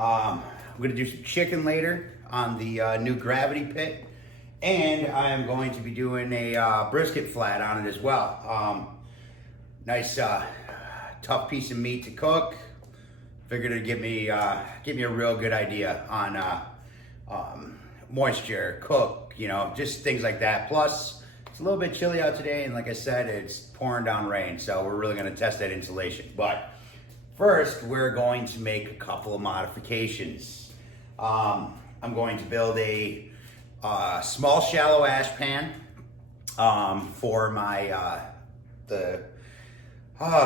I'm gonna do some chicken later on the new gravity pit. And I'm going to be doing a brisket flat on it as well. Nice tough piece of meat to cook. Figured it'd give me a real good idea on moisture, cook, you know, just things like that. Plus, it's a little bit chilly out today, and like I said, it's pouring down rain, so we're really gonna test that insulation. But first, we're going to make a couple of modifications. I'm going to build a small shallow ash pan for my the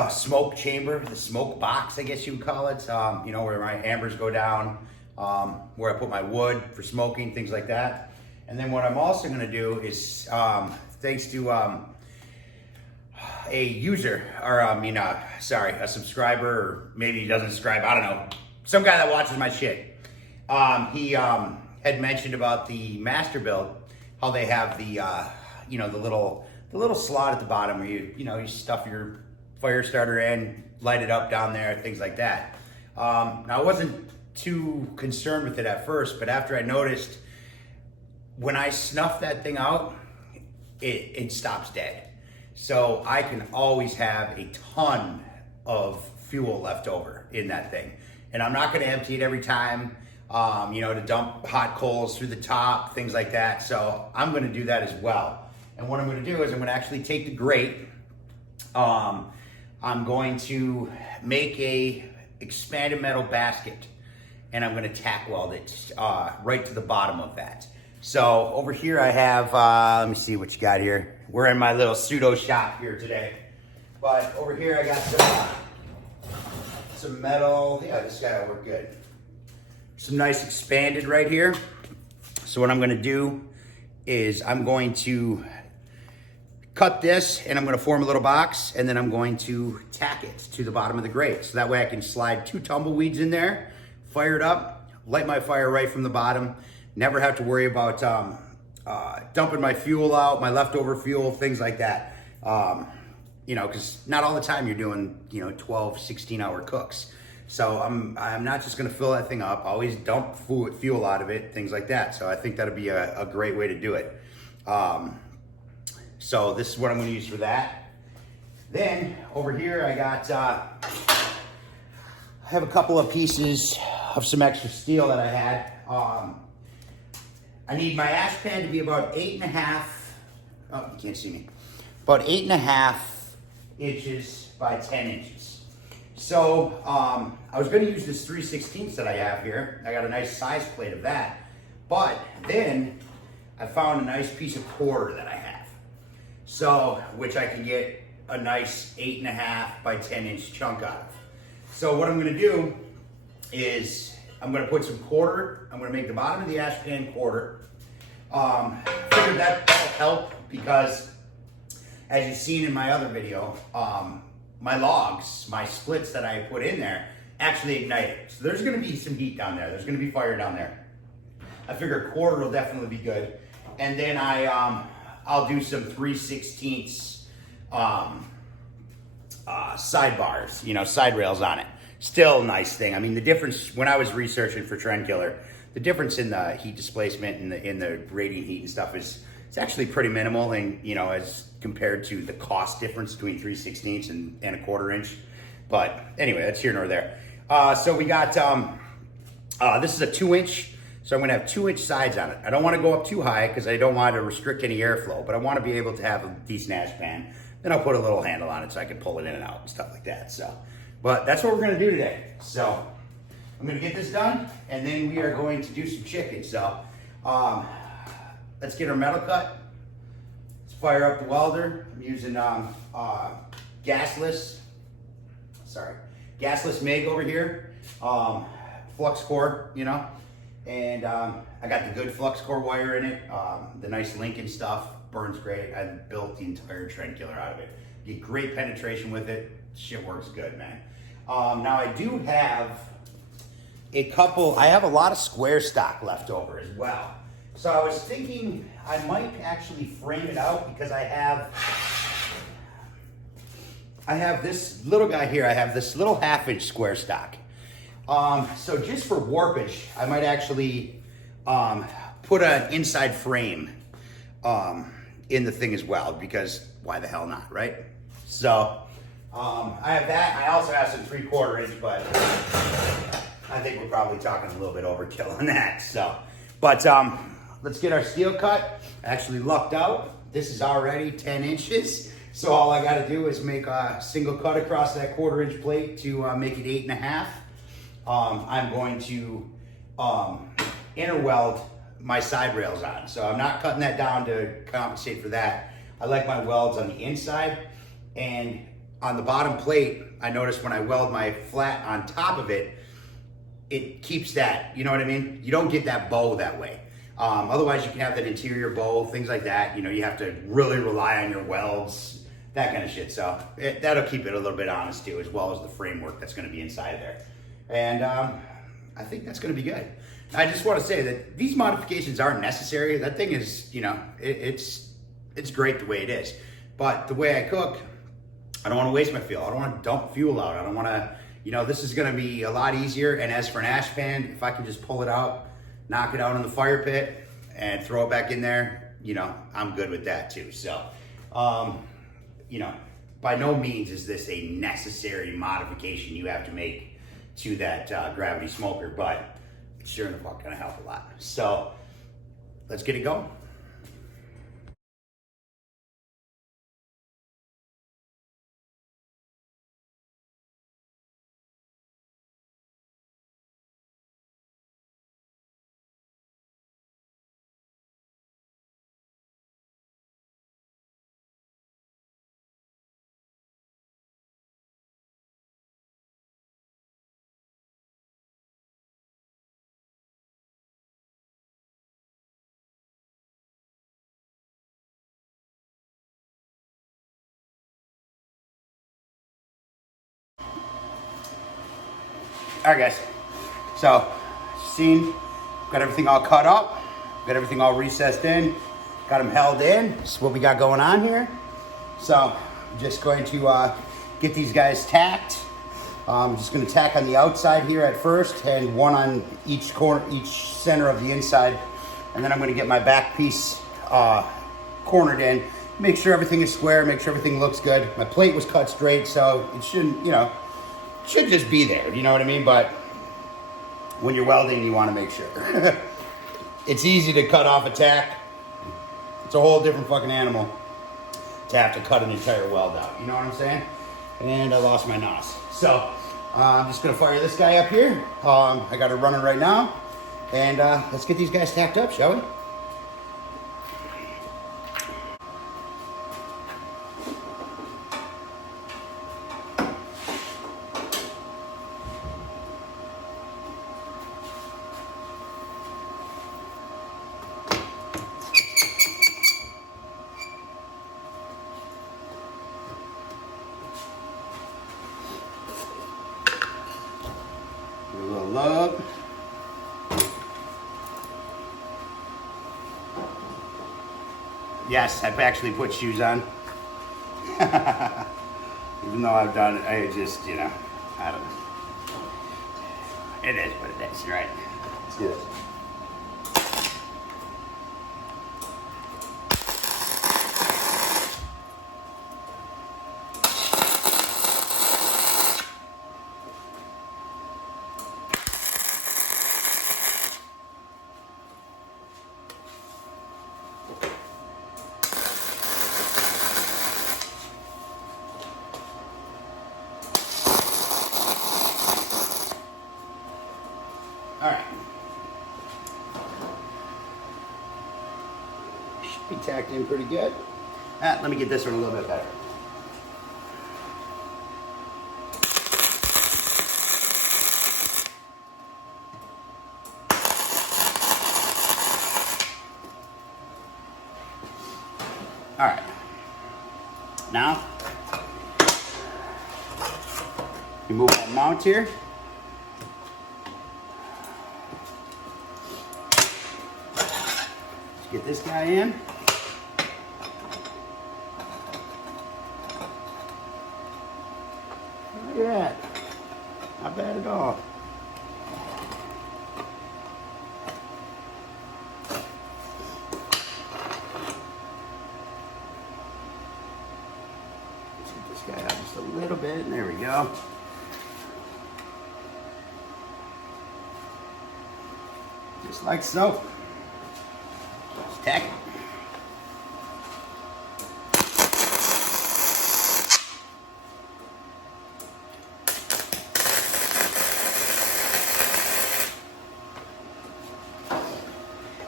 smoke chamber, the smoke box, I guess you would call it. You know, where my ambers go down, where I put my wood for smoking, things like that. And then what I'm also gonna do is, thanks to a user, or a subscriber, or maybe he doesn't subscribe, I don't know, some guy that watches my shit. He had mentioned about the master build, how they have the the little slot at the bottom where you stuff your fire starter in, light it up down there, things like that. Now I wasn't too concerned with it at first, but after I noticed when I snuff that thing out, it stops dead. So I can always have a ton of fuel left over in that thing. And I'm not gonna empty it every time, to dump hot coals through the top, things like that. So I'm gonna do that as well. And what I'm gonna do is I'm gonna actually take the grate, I'm going to make a expanded metal basket, and I'm gonna tack weld it right to the bottom of that. So over here I have, let me see what you got here. We're in my little pseudo shop here today. But over here I got some metal. Yeah, this guy will work good. Some nice expanded right here. So what I'm gonna do is I'm going to cut this and I'm gonna form a little box, and then I'm going to tack it to the bottom of the grate. So that way I can slide 2 tumbleweeds in there, fire it up, light my fire right from the bottom, never have to worry about dumping my fuel out, my leftover fuel, things like that. Because not all the time you're doing, 12, 16-hour cooks. So I'm not just gonna fill that thing up, always dump fuel out of it, things like that. So I think that'll be a great way to do it. So this is what I'm gonna use for that. Then over here I got, I have a couple of pieces of some extra steel that I had. I need my ash pan to be about 8.5, oh, you can't see me, about 8.5 inches by 10 inches. So I was gonna use this 3/16 that I have here. I got a nice size plate of that. But then I found a nice piece of quarter that I have. So, which I can get a nice 8.5 by 10 inch chunk out of. So what I'm gonna do is I'm gonna put some quarter, I'm gonna make the bottom of the ash pan quarter. Figured that'll help because as you've seen in my other video, my logs, my splits that I put in there actually ignited. So there's gonna be some heat down there. There's gonna be fire down there. I figure quarter will definitely be good. And then I'll do some 3/16 sidebars, side rails on it. Still a nice thing. I mean, the difference, when I was researching for Trend Killer, the difference in the heat displacement and in the radiant heat and stuff is, it's actually pretty minimal, and as compared to the cost difference between 3/16 and a 1/4 inch. But anyway, that's here nor there. So we got, this is a 2-inch, so I'm gonna have 2-inch sides on it. I don't wanna go up too high because I don't want to restrict any airflow, but I wanna be able to have a decent ash pan. Then I'll put a little handle on it so I can pull it in and out and stuff like that. So, but that's what we're gonna do today. So I'm gonna get this done, and then we are going to do some chicken. So let's get our metal cut. Let's fire up the welder. I'm using gasless MIG over here, flux core, and I got the good flux core wire in it. The nice Lincoln stuff burns great. I built the entire Trend Killer out of it. Get great penetration with it. Shit works good, man. Now I do have I have a lot of square stock left over as well. So I was thinking I might actually frame it out because I have this little guy here. I have this little 1/2 inch square stock. So just for warpage, I might actually put an inside frame in the thing as well, because why the hell not, right? So I have that. I also have some 3/4 inch, but I think we're probably talking a little bit overkill on that. So, but let's get our steel cut. Actually lucked out. This is already 10 inches. So all I got to do is make a single cut across that 1/4 inch plate to make it 8.5. I'm going to inner weld my side rails on. So I'm not cutting that down to compensate for that. I like my welds on the inside, and on the bottom plate, I notice when I weld my flat on top of it, it keeps that, you know what I mean? You don't get that bow that way. Otherwise you can have that interior bow, things like that. You know, you have to really rely on your welds, that kind of shit. So that'll keep it a little bit honest too, as well as the framework that's gonna be inside there. And I think that's gonna be good. I just wanna say that these modifications aren't necessary. That thing is, you know, it's great the way it is. But the way I cook, I don't wanna waste my fuel. I don't wanna dump fuel out. I don't wanna, you know, this is gonna be a lot easier. And as for an ash pan, if I can just pull it out, knock it out in the fire pit and throw it back in there, you know, I'm good with that too. So, you know, by no means is this a necessary modification you have to make to that gravity smoker, but it's sure in the fuck gonna help a lot. So let's get it going. All right, guys. So, seen, got everything all cut up, got everything all recessed in, got them held in. This is what we got going on here. So, I'm just going to get these guys tacked. I'm just going to tack on the outside here at first, and one on each corner, each center of the inside, and then I'm going to get my back piece cornered in. Make sure everything is square. Make sure everything looks good. My plate was cut straight, so it shouldn't, you know. Should just be there, you know what I mean? But when you're welding, you want to make sure. It's easy to cut off a tack. It's a whole different fucking animal to have to cut an entire weld out. You know what I'm saying? And I lost my nos. So I'm just gonna fire this guy up here. I got it running right now. And let's get these guys tacked up, shall we? A little love. Yes, I've actually put shoes on. Even though I've done it, I just, you know, I don't know. It is what it is, right? Let's do this. All right. Should be tacked in pretty good. Let me get this one a little bit better. All right. Now, remove that mount here. Get this guy in. Look at that. Not bad at all. it. There we go. Just like so. Just tack it.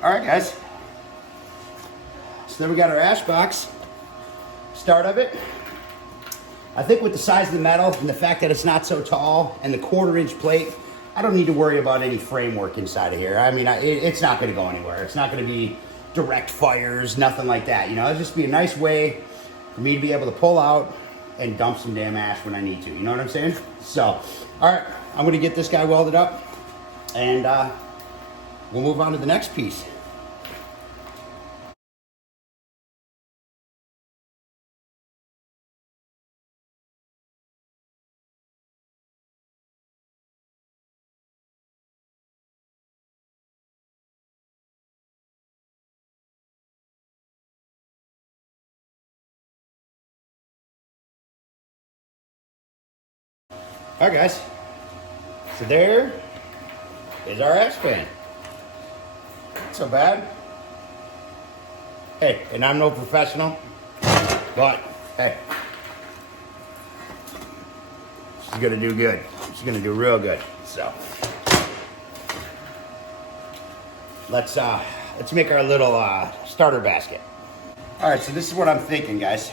All right, guys. So then we got our ash box. Start of it. I think with the size of the metal and the fact that it's not so tall and the 1/4-inch plate, I don't need to worry about any framework inside of here. I mean, it's not going to go anywhere. It's not going to be direct fires, nothing like that. You know, it'll just be a nice way for me to be able to pull out and dump some damn ash when I need to. You know what I'm saying? So, all right, I'm going to get this guy welded up, and we'll move on to the next piece. All right, guys. So there is our ash pan. Not so bad. Hey, and I'm no professional, but hey, she's gonna do good. She's gonna do real good. So let's make our little starter basket. All right, so this is what I'm thinking, guys.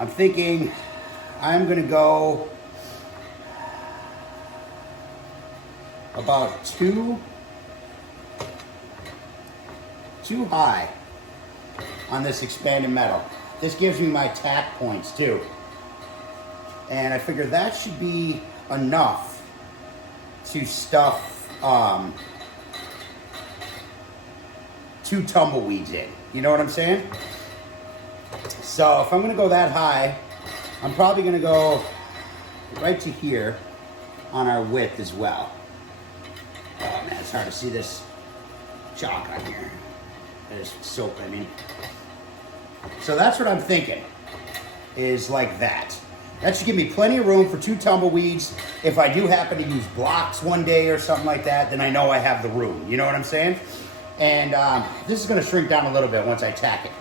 I'm thinking I'm gonna go about too high on this expanded metal. This gives me my tack points too. And I figure that should be enough to stuff 2 tumbleweeds in. You know what I'm saying? So if I'm gonna go that high, I'm probably gonna go right to here on our width as well. Oh man, it's hard to see this chalk on here. There's soap, I mean. So that's what I'm thinking, is like that. That should give me plenty of room for 2 tumbleweeds. If I do happen to use blocks one day or something like that, then I know I have the room. You know what I'm saying? And this is gonna shrink down a little bit once I tack it.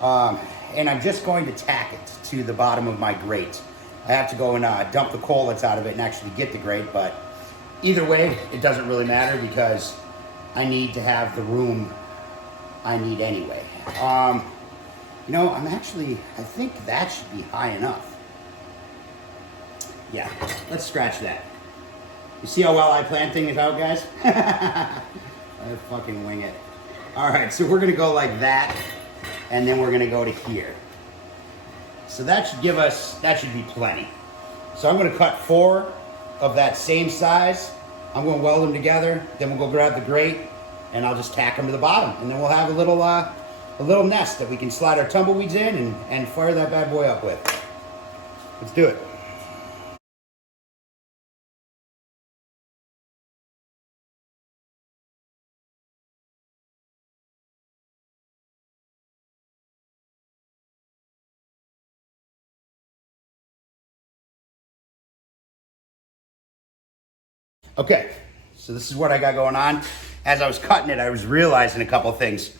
And I'm just going to tack it to the bottom of my grate. I have to go and dump the collets out of it and actually get the grate, but either way, it doesn't really matter because I need to have the room I need anyway. You know, I think that should be high enough. Yeah, let's scratch that. You see how well I plan things out, guys? I fucking wing it. All right, so we're gonna go like that, and then we're gonna go to here. So that should be plenty. So I'm gonna cut 4 of that same size. I'm gonna weld them together, then we'll go grab the grate, and I'll just tack them to the bottom. And then we'll have a little nest that we can slide our tumbleweeds in and fire that bad boy up with. Let's do it. Okay, so this is what I got going on. As I was cutting it, I was realizing a couple things.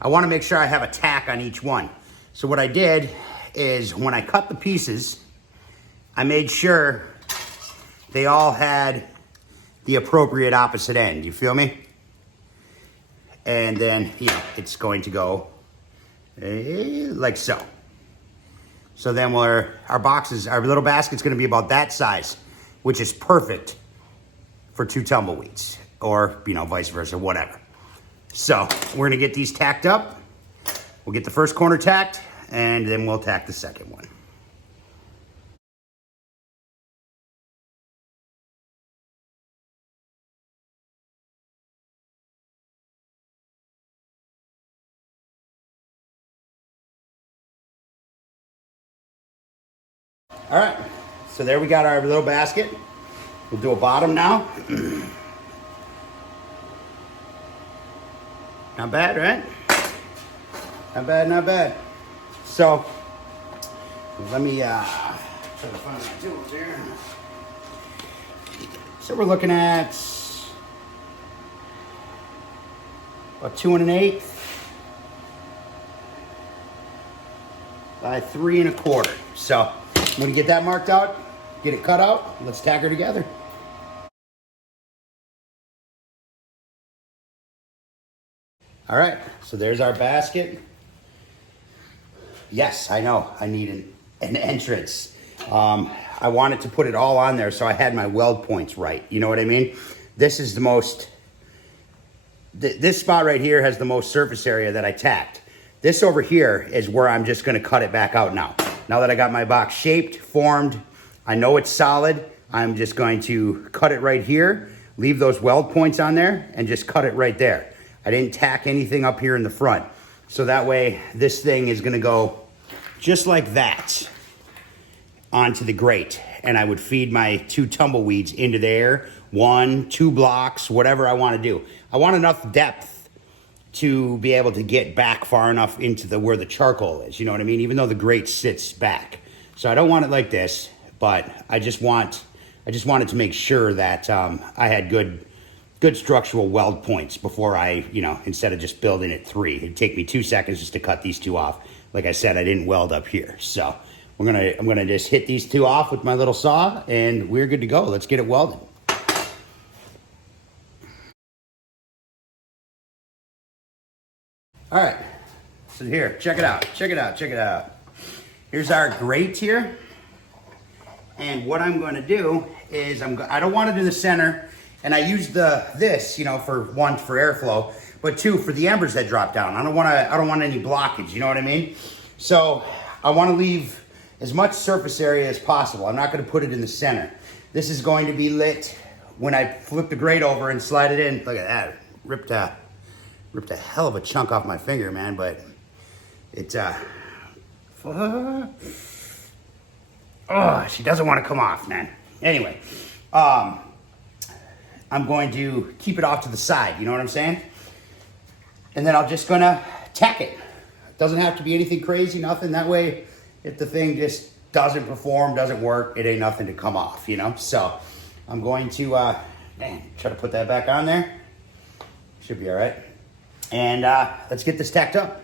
I want to make sure I have a tack on each one. So what I did is when I cut the pieces, I made sure they all had the appropriate opposite end. You feel me? And then, you know, it's going to go like so. So then our little basket's going to be about that size, which is perfect for 2 tumbleweeds, or, you know, vice versa, whatever. So we're gonna get these tacked up. We'll get the first corner tacked, and then we'll tack the second one. All right, so there we got our little basket. We'll do a bottom now. Not bad, right? Not bad, not bad. So let me Trying to find my tools here. So we're looking at about 2 1/8 by 3 1/4. So I'm gonna get that marked out, get it cut out. Let's tack her together. All right, so there's our basket. Yes, I know, I need an entrance. I wanted to put it all on there so I had my weld points right. You know what I mean? This is the most, this spot right here has the most surface area that I tacked. This over here is where I'm just gonna cut it back out now. Now that I got my box shaped, formed, I know it's solid, I'm just going to cut it right here, leave those weld points on there, and just cut it right there. I didn't tack anything up here in the front. So that way, this thing is gonna go just like that onto the grate. And I would feed my 2 tumbleweeds into there, 1, 2 blocks, whatever I wanna do. I want enough depth to be able to get back far enough into where the charcoal is, you know what I mean? Even though the grate sits back. So I don't want it like this, but I just wanted to make sure that I had good structural weld points before I, instead of just building it 3. It'd take me 2 seconds just to cut these 2 off. Like I said, I didn't weld up here. So I'm gonna just hit these 2 off with my little saw and we're good to go. Let's get it welded. All right, so here, check it out, check it out, check it out. Here's our grate here. And what I'm gonna do is I don't want it in the center. And I use this, for 1, for airflow, but 2, for the embers that drop down. I don't want any blockage, you know what I mean? So I want to leave as much surface area as possible. I'm not going to put it in the center. This is going to be lit when I flip the grate over and slide it in. Look at that, ripped a hell of a chunk off my finger, man, but it, oh, she doesn't want to come off, man. Anyway, I'm going to keep it off to the side, you know what I'm saying? And then I'm just gonna tack it. It doesn't have to be anything crazy, nothing. That way, if the thing just doesn't perform, doesn't work, it ain't nothing to come off, So I'm going to, try to put that back on there. Should be all right. And let's get this tacked up.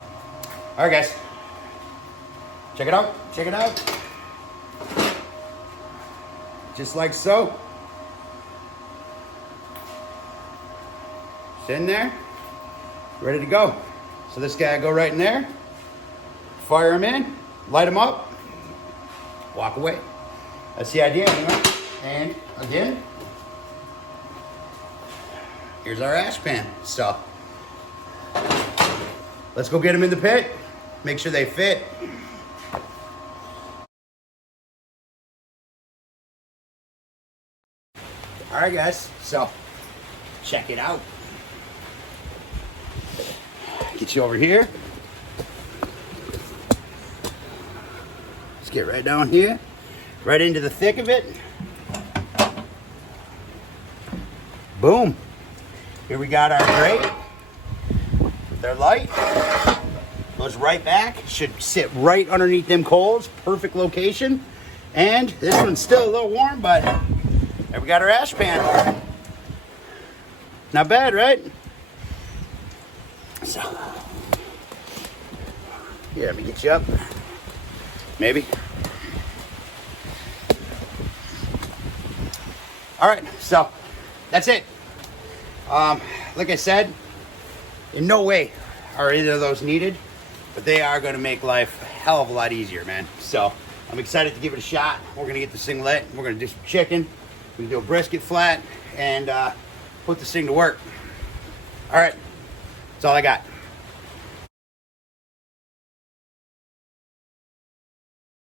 All right, guys. Check it out, check it out. Just like so. It's in there, ready to go. So this guy go right in there, fire him in, light him up, walk away. That's the idea, And again, here's our ash pan. So let's go get them in the pit, make sure they fit. All right, guys, so check it out. Get you over here. Let's get right down here, right into the thick of it. Boom. Here we got our grate. They're light. Goes right back. Should sit right underneath them coals. Perfect location. And this one's still a little warm, but there we got our ash pan. Not bad, right? So, here, let me get you up. Maybe. All right, so that's it. Like I said, in no way are either of those needed, but they are going to make life a hell of a lot easier, man. So I'm excited to give it a shot. We're going to get this thing lit. We're going to do some chicken. We can do a brisket flat and put this thing to work. All right, that's all I got.